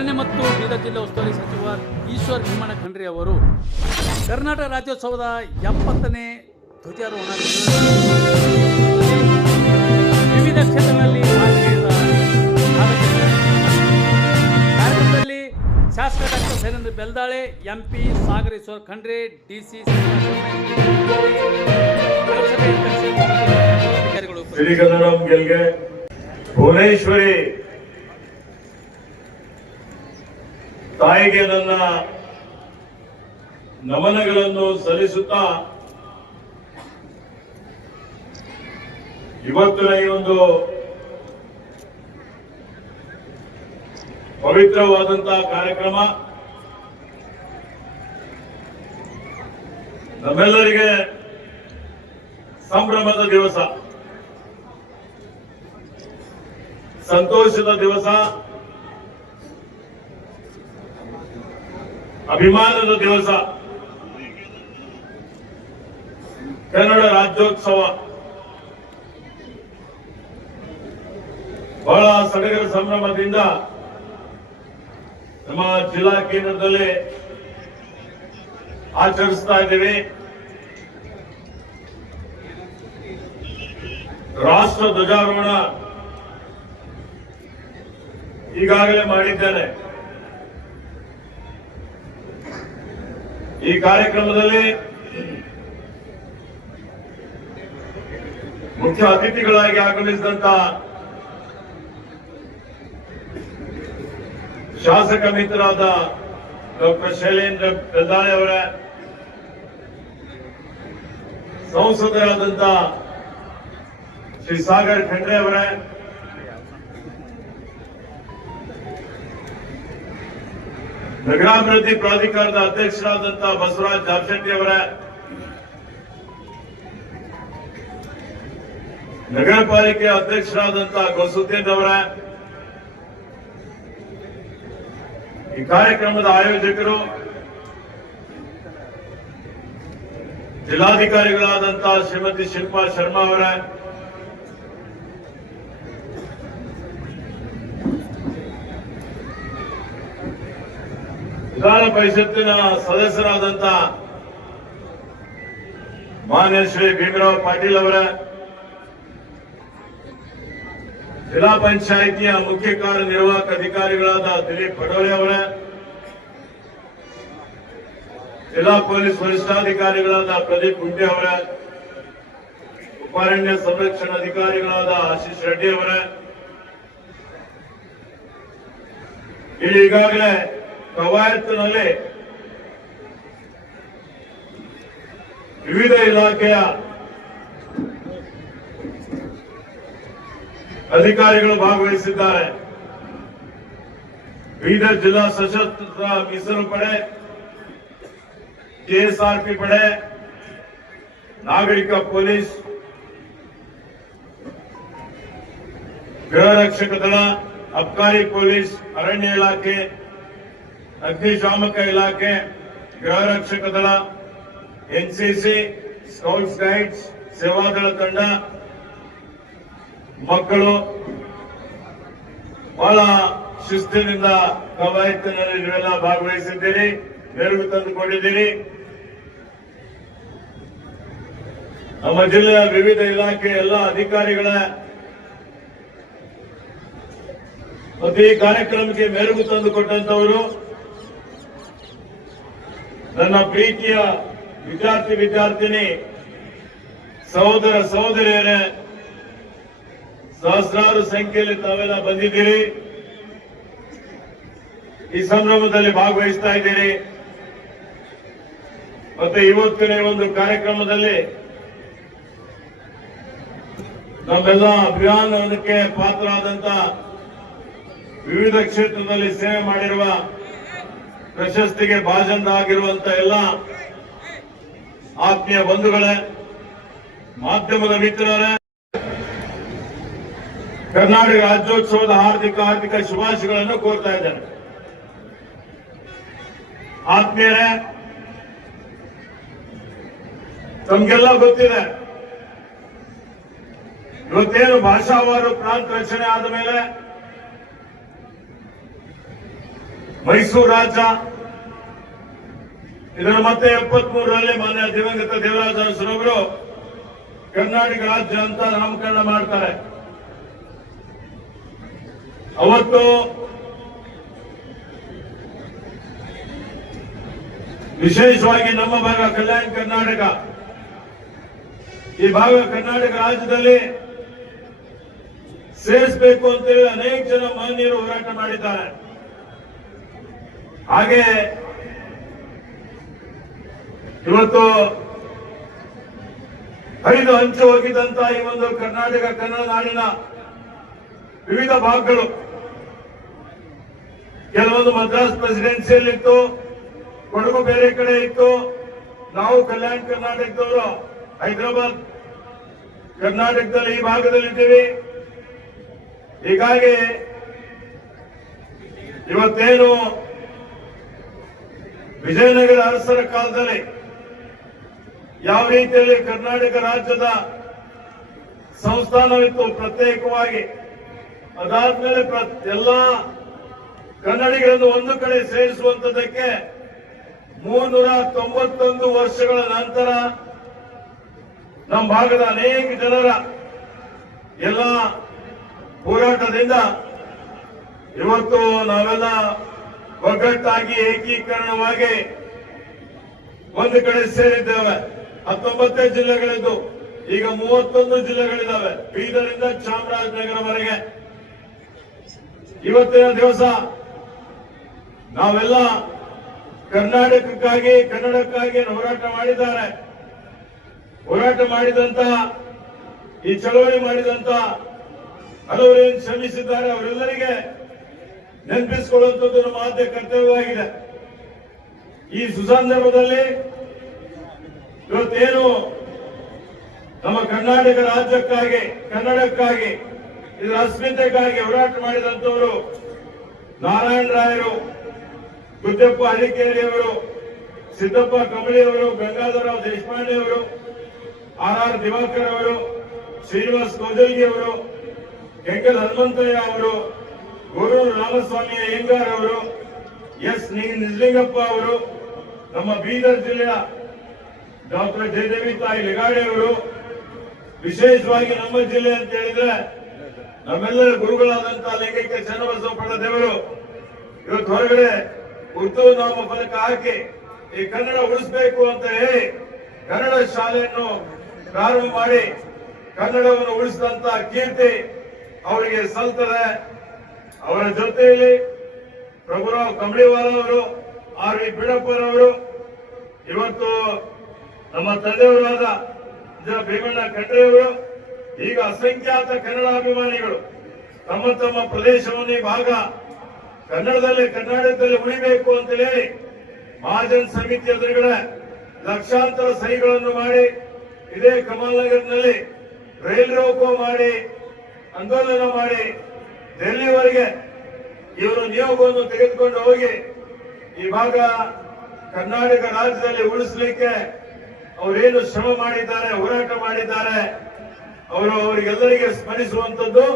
ಅರಣ್ಯ ಮತ್ತು ಬೀದರ್ ಜಿಲ್ಲಾ ಉಸ್ತುವಾರಿ ಸಚಿವ ಈಶ್ವರ್ ಭೀಮಣ್ಣ ಖಂಡ್ರಿ ಅವರು ಕರ್ನಾಟಕ ರಾಜ್ಯೋತ್ಸವದ ಎಪ್ಪತ್ತನೇ ಧ್ವಜಾರೋಹಣ ವಿವಿಧ ಕ್ಷೇತ್ರಗಳಲ್ಲಿ. ಕಾರ್ಯಕ್ರಮದಲ್ಲಿ ಶಾಸಕ ಡಾಕ್ಟರ್ ಶೈಲೇಂದ್ರ ಬೆಲ್ದಾಳೆ, ಎಂಪಿ ಸಾಗರೇಶ್ವರ್ ಖಂಡ್ರೆ ಅಧಿಕಾರಿಗಳು ಉಪಸ್ಥಿತರಿದ್ದರು. ಸಿರಿಗನ್ನಡಂ ಗೆಲ್ಗೆ ಭುವನೇಶ್ವರಿ ತಾಯಿಗೆ ನನ್ನ ನಮನಗಳನ್ನು ಸಲ್ಲಿಸುತ್ತಾ ಇವತ್ತಿನ ಈ ಒಂದು ಪವಿತ್ರವಾದಂತಹ ಕಾರ್ಯಕ್ರಮ ನಮ್ಮೆಲ್ಲರಿಗೆ ಸಂಭ್ರಮದ ದಿವಸ ಸಂತೋಷದ ದಿವಸ. ಅಭಿಮಾನದ ದಿವಸ. ಕನ್ನಡ ರಾಜ್ಯೋತ್ಸವ. ಬಹಳ ಸಡಗರ ಸಂಭ್ರಮದಿಂದ ನಮ್ಮ ಜಿಲ್ಲಾ ಕೇಂದ್ರದಲ್ಲಿ ಆಚರಿಸ್ತಾ ಇದ್ದೇವೆ. ರಾಷ್ಟ್ರ ಧ್ವಜಾರೋಹಣ ಈಗಾಗಲೇ ಮಾಡಿದ್ದೇನೆ. ಈ ಕಾರ್ಯಕ್ರಮದಲ್ಲಿ ಮುಖ್ಯ ಅತಿಥಿಗಳಾಗಿ ಆಗಮಿಸಿದಂತ ಶಾಸಕ ಮಿತ್ರರಾದ ಡಾಕ್ಟರ್ ಶೈಲೇಂದ್ರ ಬೆದ್ದಾಳೆ ಅವರ, ಸಂಸದರಾದಂತ ಶ್ರೀ ಸಾಗರ್ ಖಂಡ್ರೆ ಅವರೇ ನಗರಾಭಿವೃದ್ಧಿ ಪ್ರಾಧಿಕಾರದ ಅಧ್ಯಕ್ಷರಾದಂತ ಬಸವರಾಜ್ ಜಾರ್ಶೆಟ್ಟಿ ಅವರ, ನಗರ ಪಾಲಿಕೆ ಅಧ್ಯಕ್ಷರಾದಂತ ಗೌಸುದ್ದೀನ್ ಅವರ, ಈ ಕಾರ್ಯಕ್ರಮದ ಆಯೋಜಕರು, ಜಿಲ್ಲಾಧಿಕಾರಿಗಳಾದಂತ ಶ್ರೀಮತಿ ಶಿಲ್ಪಾ ಶರ್ಮಾ ಅವರ ವಿಧಾನ ಪರಿಷತ್ತಿನ ಸದಸ್ಯರಾದಂತ ಮಾನ್ಯ ಶ್ರೀ ಭೀಮರಾವ್ ಪಾಟೀಲ್ ಅವರ ಜಿಲ್ಲಾ ಪಂಚಾಯಿತಿಯ ಮುಖ್ಯ ಕಾರ್ಯನಿರ್ವಾಹಕ ಅಧಿಕಾರಿಗಳಾದ ದಿಲೀಪ್ ಪಡೋಲೆ ಅವರ, ಜಿಲ್ಲಾ ಪೊಲೀಸ್ ವರಿಷ್ಠಾಧಿಕಾರಿಗಳಾದ ಪ್ರದೀಪ್ ಗುಂಡೆ ಅವರ ಉಪಾರಣ್ಯ ಸಂರಕ್ಷಣಾಧಿಕಾರಿಗಳಾದ ಆಶೀಶ್ ರೆಡ್ಡಿ ಅವರ, ಇಲ್ಲಿ ಈಗಾಗಲೇ ಕವಾಯತಿನಲ್ಲಿ ವಿವಿಧ ಇಲಾಖೆಯ ಅಧಿಕಾರಿಗಳು ಭಾಗವಹಿಸಿದ್ದಾರೆ. ಬೀದರ್ ಜಿಲ್ಲಾ ಸಶಸ್ತ್ರ ಮೀಸಲು ಪಡೆ, ಕೆಎಸ್ಆರ್ಪಿ ಪಡೆ, ನಾಗರಿಕ ಪೊಲೀಸ್, ಗೃಹ ರಕ್ಷಕ ದಳ, ಅಬ್ಕಾರಿ ಪೊಲೀಸ್, ಅರಣ್ಯ ಇಲಾಖೆ ಅಗ್ನಿಶಾಮಕ ಇಲಾಖೆ ಗೃಹ ರಕ್ಷಕ ದಳ ಎನ್ಸಿಸಿ ಸ್ಕೌಟ್ಸ್ ಗೈಡ್ಸ್ ಸೇವಾದಳ ತಂಡ, ಮಕ್ಕಳು, ಬಹಳ ಶಿಸ್ತಿನಿಂದ ಕವಾಯತಿನಲ್ಲಿ ನೀವೆಲ್ಲ ಭಾಗವಹಿಸಿದ್ದೀರಿ, ಮೆರುಗು ತಂದುಕೊಂಡಿದ್ದೀರಿ ನಮ್ಮ ಜಿಲ್ಲೆಯ ವಿವಿಧ ಇಲಾಖೆ ಎಲ್ಲ ಅಧಿಕಾರಿಗಳ ಮತ್ತು ಈ ಕಾರ್ಯಕ್ರಮಕ್ಕೆ ಮೆರುಗು ತಂದುಕೊಟ್ಟಂತವರು ನನ್ನ ಪ್ರೀತಿಯ ವಿದ್ಯಾರ್ಥಿ ವಿದ್ಯಾರ್ಥಿನಿ, ಸಹೋದರ ಸಹೋದರಿಯರೇ, ಸಹಸ್ರಾರು ಸಂಖ್ಯೆಯಲ್ಲಿ ತಾವೆಲ್ಲ ಬಂದಿದ್ದೀರಿ. ಈ ಸಂಭ್ರಮದಲ್ಲಿ ಭಾಗವಹಿಸ್ತಾ ಇದ್ದೀರಿ. ಮತ್ತೆ ಇವತ್ತಿನ ಒಂದು ಕಾರ್ಯಕ್ರಮದಲ್ಲಿ ನಮ್ಮೆಲ್ಲ ಅಭಿಯಾನಕ್ಕೆ ಪಾತ್ರರಾದಂತ ವಿವಿಧ ಕ್ಷೇತ್ರದಲ್ಲಿ ಸೇವೆ ಮಾಡಿರುವ ಪ್ರಶಸ್ತಿಗೆ ಭಾಜನ ಆಗಿರುವಂತ ಎಲ್ಲ ಆತ್ಮೀಯ ಬಂಧುಗಳೇ, ಮಾಧ್ಯಮದ ಮಿತ್ರರೇ, ಕರ್ನಾಟಕ ರಾಜ್ಯೋತ್ಸವದ ಹಾರ್ದಿಕ ಹಾರ್ದಿಕ ಶುಭಾಶಯಗಳನ್ನು ಕೋರ್ತಾ ಇದ್ದೇನೆ. ಆತ್ಮೀಯರೇ, ತಮ್ಗೆಲ್ಲ ಗೊತ್ತಿದೆ, ಇವತ್ತೇನು ಭಾಷಾವಾರು ಪ್ರಾಂತ ರಚನೆ ಆದ ಮೇಲೆ ಮೈಸೂರು ರಾಜ ಇದರ ಮತ್ತೆ ಎಪ್ಪತ್ ಮೂರರಲ್ಲಿ ಮಾನ್ಯ ದಿವಂಗತ ದೇವರಾಜ ಅರಸರವರು ಕರ್ನಾಟಕ ರಾಜ್ಯ ಅಂತ ನಾಮಕರಣ ಮಾಡ್ತಾರೆ. ಅವತ್ತು ವಿಶೇಷವಾಗಿ ನಮ್ಮ ಭಾಗ ಕಲ್ಯಾಣ ಕರ್ನಾಟಕ. ಈ ಭಾಗ ಕರ್ನಾಟಕ ರಾಜ್ಯದಲ್ಲಿ ಸೇರಿಸಬೇಕು ಅಂತೇಳಿ ಅನೇಕ ಜನ ಮಾನ್ಯರು ಹೋರಾಟ ಮಾಡಿದ್ದಾರೆ. ಹಾಗೆ ಇವತ್ತು ಐದು ಅಂಚು ಹೋಗಿದ್ದಂತ ಈ ಒಂದು ಕರ್ನಾಟಕ ಕನ್ನಡ ನಾಡಿನ ವಿವಿಧ ಭಾಗಗಳು. ಕೆಲವೊಂದು ಮದ್ರಾಸ್ ಪ್ರೆಸಿಡೆನ್ಸಿಯಲ್ಲಿ ಇತ್ತು ಕೊಡಗು ಬೇರೆ ಕಡೆ ಇತ್ತು. ನಾವು ಕಲ್ಯಾಣ ಕರ್ನಾಟಕದವರು ಹೈದರಾಬಾದ್ ಕರ್ನಾಟಕದಲ್ಲಿ ಈ ಭಾಗದಲ್ಲಿದ್ದೀವಿ. ಹೀಗಾಗಿ ಇವತ್ತೇನು ವಿಜಯನಗರ ಅರಸರ ಕಾಲದಲ್ಲಿ ಯಾವ ರೀತಿಯಲ್ಲಿ ಕರ್ನಾಟಕ ರಾಜ್ಯದ ಸಂಸ್ಥಾನವಿತ್ತು ಪ್ರತ್ಯೇಕವಾಗಿ, ಅದಾದ್ಮೇಲೆ ಎಲ್ಲ ಕನ್ನಡಿಗರನ್ನು ಒಂದು ಕಡೆ ಸೇರಿಸುವಂತದಕ್ಕೆ ಮೂರ್ನೂರ ತೊಂಬತ್ತೊಂದು ವರ್ಷಗಳ ನಂತರ ನಮ್ಮ ಭಾಗದ ಅನೇಕ ಜನರ ಎಲ್ಲ ಹೋರಾಟದಿಂದ ಇವತ್ತು ನಾವೆಲ್ಲ ಒಗ್ಗಟ್ಟಾಗಿ ಏಕೀಕರಣವಾಗಿ ಒಂದು ಕಡೆ ಸೇರಿದ್ದೇವೆ. ಹತ್ತೊಂಬತ್ತೇ ಜಿಲ್ಲೆಗಳಿದ್ದು, ಈಗ ಮೂವತ್ತೊಂದು ಜಿಲ್ಲೆಗಳಿದ್ದಾವೆ. ಬೀದರಿಂದ ಚಾಮರಾಜನಗರವರೆಗೆ. ಇವತ್ತಿನ ದಿವಸ ನಾವೆಲ್ಲ ಕರ್ನಾಟಕಕ್ಕಾಗಿ, ಕನ್ನಡಕ್ಕಾಗಿ ಹೋರಾಟ ಮಾಡಿದ್ದಾರೆ. ಹೋರಾಟ ಮಾಡಿದಂತ, ಈ ಚಳವಳಿ ಮಾಡಿದಂತ ಹಲವರೇನು ಶ್ರಮಿಸಿದ್ದಾರೆ ಅವರೆಲ್ಲರಿಗೆ. ನೆನಪಿಸಿಕೊಳ್ಳುವಂಥದ್ದು ನಮ್ಮ ಆದ್ಯ ಕರ್ತವ್ಯವಾಗಿದೆ. ಈ ಸುಸಂದರ್ಭದಲ್ಲಿ ಇವತ್ತೇನು ನಮ್ಮ ಕರ್ನಾಟಕ ರಾಜ್ಯಕ್ಕಾಗಿ, ಕನ್ನಡಕ್ಕಾಗಿ, ಇದರ ಅಸ್ಮಿತೆಗಾಗಿ ಹೋರಾಟ ಮಾಡಿದಂತವರು ನಾರಾಯಣ ರಾಯರು ಗುದ್ದಪ್ಪ ಹರಿಕೇರಿಯವರು, ಸಿದ್ದಪ್ಪ ಕಂಬಳಿಯವರು ಗಂಗಾಧರರಾವ್ ದೇಶಪಾಂಡೆ ಅವರು ಆರ್ ಆರ್ ದಿವಾಕರ್ ಅವರು, ಶ್ರೀನಿವಾಸ್ ಕೌಜಲ್ಗಿ ಅವರು ಕೆಂಗಲ್ ಹನುಮಂತಯ್ಯ ಅವರು ಗೊರೂರು ರಾಮಸ್ವಾಮಿ ಅಯ್ಯಂಗಾರ್ ಅವರು, ಎಸ್ ನಿಜಲಿಂಗಪ್ಪ ಅವರು, ನಮ್ಮ ಬೀದರ್ ಜಿಲ್ಲೆಯ ಡಾಕ್ಟರ್ ಜಯದೇವಿ ತಾಯಿ ಲಿಗಾಡೆ ಅವರು, ವಿಶೇಷವಾಗಿ ನಮ್ಮ ಜಿಲ್ಲೆ ಅಂತ ಹೇಳಿದ್ರೆ ನಮ್ಮೆಲ್ಲರ ಗುರುಗಳಾದಂತಹ ಲಿಂಗೈಕ್ಯ ಚನ್ನಬಸವಪಡ ದೇವರು, ಇವತ್ತು ಹೊರಗಡೆ ಉರ್ದು ನಾಮ ಫಲಕ ಹಾಕಿ ಈ ಕನ್ನಡ ಉಳಿಸಬೇಕು ಅಂತ ಹೇಳಿ ಕನ್ನಡ ಶಾಲೆಯನ್ನು ಪ್ರಾರಂಭ ಮಾಡಿ ಕನ್ನಡವನ್ನು ಉಳಿಸಿದಂತ ಕೀರ್ತಿ ಅವರಿಗೆ ಸಲ್ತದೆ. ಅವರ ಜೊತೆಯಲ್ಲಿ ಪ್ರಭುರಾವ್ ಕಂಬಳಿವಾಲ ಅವರು, ಆರ್ ವಿ ಬಿಡಪ್ಪರವರು ಇವತ್ತು ನಮ್ಮ ತಂದೆಯವರಾದ. ಭೀಮಣ್ಣ ಖಂಡ್ರೆಯವರು ಈಗ ಅಸಂಖ್ಯಾತ ಕನ್ನಡ ಅಭಿಮಾನಿಗಳು ತಮ್ಮ ತಮ್ಮ ಪ್ರದೇಶವನ್ನು ಭಾಗ ಕನ್ನಡದಲ್ಲಿ, ಕರ್ನಾಟಕದಲ್ಲಿ ಉಳಿಬೇಕು ಅಂತ ಹೇಳಿ ಮಹಾಜನ್ ಸಮಿತಿ ಎದುರುಗಡೆ ಲಕ್ಷಾಂತರ ಸಹಿಗಳನ್ನು ಮಾಡಿ, ಇದೇ ಕಮಲ್ ನಗರ್ನಲ್ಲಿ ರೈಲ್ ರೋಕೋ ಮಾಡಿ, ಆಂದೋಲನ ಮಾಡಿ ಡೆಲ್ಲಿವರೆಗೆ ಇವರು ನಿಯೋಗವನ್ನು ತೆಗೆದುಕೊಂಡು ಹೋಗಿ ಈ ಭಾಗ ಕರ್ನಾಟಕ ರಾಜ್ಯದಲ್ಲಿ ಉಳಿಸಲಿಕ್ಕೆ ಅವರೇನು ಶ್ರಮ ಮಾಡಿದ್ದಾರೆ, ಹೋರಾಟ ಮಾಡಿದ್ದಾರೆ, ಅವರು ಅವರಿಗೆಲ್ಲರಿಗೆ ಸ್ಮರಿಸುವಂತದ್ದು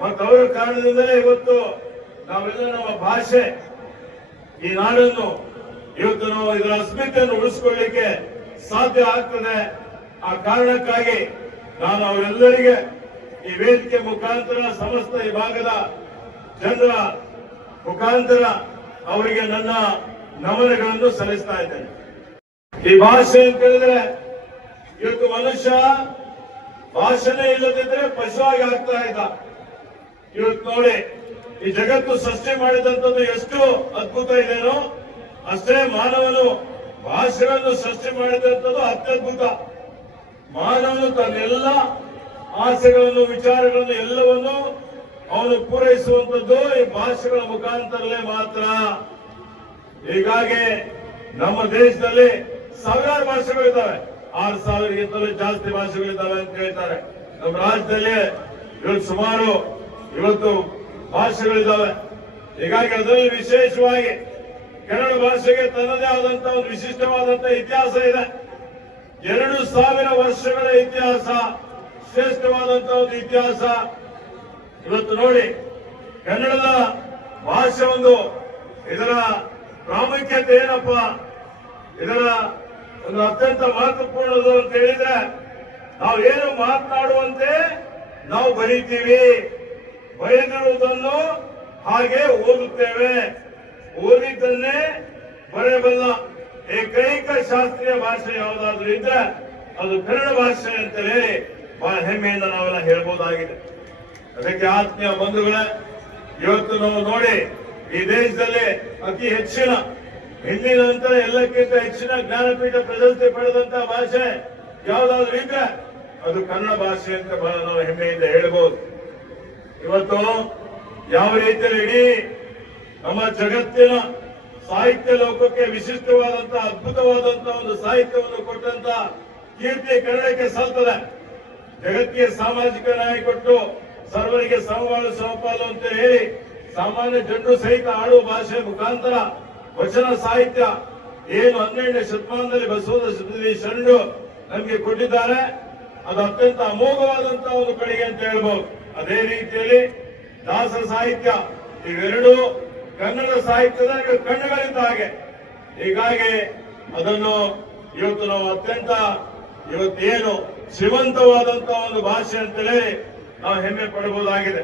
ಮತ್ತು ಅವರ ಕಾರಣದಿಂದಲೇ ಇವತ್ತು ನಾವೆಲ್ಲ ನಮ್ಮ ಭಾಷೆ, ಈ ನಾಡನ್ನು ಇವತ್ತು ನಾವು ಇದರ ಅಸ್ಮಿತೆಯನ್ನು ಉಳಿಸಿಕೊಳ್ಳಿಕ್ಕೆ ಸಾಧ್ಯ ಆಗ್ತದೆ. ಆ ಕಾರಣಕ್ಕಾಗಿ ನಾನು ಅವರೆಲ್ಲರಿಗೆ ಈ ವೇದಿಕೆ ಮುಖಾಂತರ ಸಮಸ್ತ ಈ ಭಾಗದ ಜನರ ಮುಖಾಂತರ ಅವರಿಗೆ ನನ್ನ ನಮನಗಳನ್ನು ಸಲ್ಲಿಸ್ತಾ ಇದ್ದೇನೆ. ಈ ಭಾಷೆ ಅಂತ ಹೇಳಿದ್ರೆ ಇವತ್ತು ಮನುಷ್ಯ ಭಾಷೆನೇ ಇಲ್ಲದಿದ್ರೆ ಪಶುವಾಗಿ ಆಗ್ತಾ ಇದ್ದ. ಇವತ್ತು ನೋಡಿ, ಈ ಜಗತ್ತು ಸೃಷ್ಟಿ ಮಾಡಿದಂಥದ್ದು ಎಷ್ಟು ಅದ್ಭುತ ಇದೆಯೋ ಅಷ್ಟೇ ಮಾನವನು ಭಾಷೆಗಳನ್ನು ಸೃಷ್ಟಿ ಮಾಡಿದಂಥದ್ದು ಅತ್ಯದ್ಭುತ. ಮಾನವನು ತನ್ನೆಲ್ಲ ಆಸೆಗಳನ್ನು, ವಿಚಾರಗಳನ್ನು ಎಲ್ಲವನ್ನು ಅವನು ಪೂರೈಸುವಂತದ್ದು ಈ ಭಾಷೆಗಳ ಮುಖಾಂತರಲ್ಲೇ ಮಾತ್ರ. ಹೀಗಾಗಿ ನಮ್ಮ ದೇಶದಲ್ಲಿ ಸಾವಿರಾರು ಭಾಷೆಗಳಿದ್ದಾವೆ. ಆರು ಸಾವಿರಕ್ಕಿಂತಲೂ ಜಾಸ್ತಿ ಭಾಷೆಗಳಿದ್ದಾವೆ ಅಂತ ಹೇಳ್ತಾರೆ. ನಮ್ಮ ರಾಜ್ಯದಲ್ಲಿ ಇವತ್ತು ಸುಮಾರು ಇವತ್ತು ಭಾಷೆಗಳಿದ್ದಾವೆ. ಹೀಗಾಗಿ ಅದರಲ್ಲಿ ವಿಶೇಷವಾಗಿ ಕನ್ನಡ ಭಾಷೆಗೆ ತನ್ನದೇ ಆದಂತಹ ಒಂದು ವಿಶಿಷ್ಟವಾದಂತಹ ಇತಿಹಾಸ ಇದೆ. ಎರಡು ಸಾವಿರ ವರ್ಷಗಳ ಇತಿಹಾಸ. ಶ್ರೇಷ್ಠವಾದಂತಹ ಒಂದು ಇತಿಹಾಸ. ಇವತ್ತು ನೋಡಿ, ಕನ್ನಡದ ಭಾಷೆ ಒಂದು ಇದರ ಪ್ರಾಮುಖ್ಯತೆ ಏನಪ್ಪ? ಇದರ ಒಂದು ಅತ್ಯಂತ ಮಹತ್ವಪೂರ್ಣದು ಅಂತ ಹೇಳಿದ್ರೆ, ನಾವು ಏನು ಮಾತನಾಡುವಂತೆ ನಾವು ಬರೀತೀವಿ. ಬರೆದಿರುವುದನ್ನು ಹಾಗೆ ಓದುತ್ತೇವೆ. ಓದಿದ್ದನ್ನೇ ಬರೆಯಬಲ್ಲ ಏಕೈಕ ಶಾಸ್ತ್ರೀಯ ಭಾಷೆ ಯಾವುದಾದ್ರೂ ಇದ್ರೆ ಅದು ಕನ್ನಡ ಭಾಷೆ ಅಂತ ಹೇಳಿ ಬಹಳ ಹೆಮ್ಮೆಯಿಂದ ನಾವೆಲ್ಲ ಹೇಳ್ಬೋದಾಗಿದೆ. ಅದಕ್ಕೆ ಆತ್ಮೀಯ ಬಂಧುಗಳೇ, ಇವತ್ತು ನಾವು ನೋಡಿ ಈ ದೇಶದಲ್ಲಿ ಅತಿ ಹೆಚ್ಚಿನ ಹಿಂದಿನ ನಂತರ ಎಲ್ಲಕ್ಕಿಂತ ಹೆಚ್ಚಿನ ಜ್ಞಾನಪೀಠ ಪ್ರಶಸ್ತಿ ಪಡೆದಂತ ಭಾಷೆ ಯಾವ್ದಾದ್ರು ಇದ್ರೆ ಅದು ಕನ್ನಡ ಭಾಷೆ ಅಂತ ಬಹಳ ನಾವು ಹೆಮ್ಮೆಯಿಂದ ಹೇಳ್ಬೋದು. ಇವತ್ತು ಯಾವ ರೀತಿಯಲ್ಲಿ ಇಡೀ ನಮ್ಮ ಜಗತ್ತಿನ ಸಾಹಿತ್ಯ ಲೋಕಕ್ಕೆ ವಿಶಿಷ್ಟವಾದಂತಹ ಅದ್ಭುತವಾದಂತಹ ಒಂದು ಸಾಹಿತ್ಯವನ್ನು ಕೊಟ್ಟಂತ ಕೀರ್ತಿ ಕನ್ನಡಕ್ಕೆ ಸಲ್ತದೆ. ಜಗತ್ತಿಗೆ ಸಾಮಾಜಿಕ ನ್ಯಾಯ ಕೊಟ್ಟು ಸರ್ವರಿಗೆ ಸಮಬಾಳು ಸಮಪಾಲು ಅಂತ ಹೇಳಿ ಸಾಮಾನ್ಯ ಜನರು ಸಹಿತ ಆಡುವ ಭಾಷೆ ಮುಖಾಂತರ ವಚನ ಸಾಹಿತ್ಯ ಏನು ಹನ್ನೆರಡನೇ ಶತಮಾನದಲ್ಲಿ ಬಸವದ ಶರಣರು ನಮಗೆ ಕೊಟ್ಟಿದ್ದಾರೆ. ಅದು ಅತ್ಯಂತ ಅಮೋಘವಾದಂತಹ ಒಂದು ಕಡೆಗೆ ಅಂತ ಹೇಳ್ಬೋದು. ಅದೇ ರೀತಿಯಲ್ಲಿ ದಾಸ ಸಾಹಿತ್ಯ ಇವೆರಡು ಕನ್ನಡ ಸಾಹಿತ್ಯದ ಕಣ್ಣುಗಳಿದ್ದ ಹಾಗೆ. ಹೀಗಾಗಿ ಅದನ್ನು ಇವತ್ತು ನಾವು ಅತ್ಯಂತ ಇವತ್ತೇನು ಶ್ರೀಮಂತವಾದಂತಹ ಒಂದು ಭಾಷೆ ಅಂತೇಳಿ ನಾವು ಹೆಮ್ಮೆ ಪಡಬಹುದಾಗಿದೆ.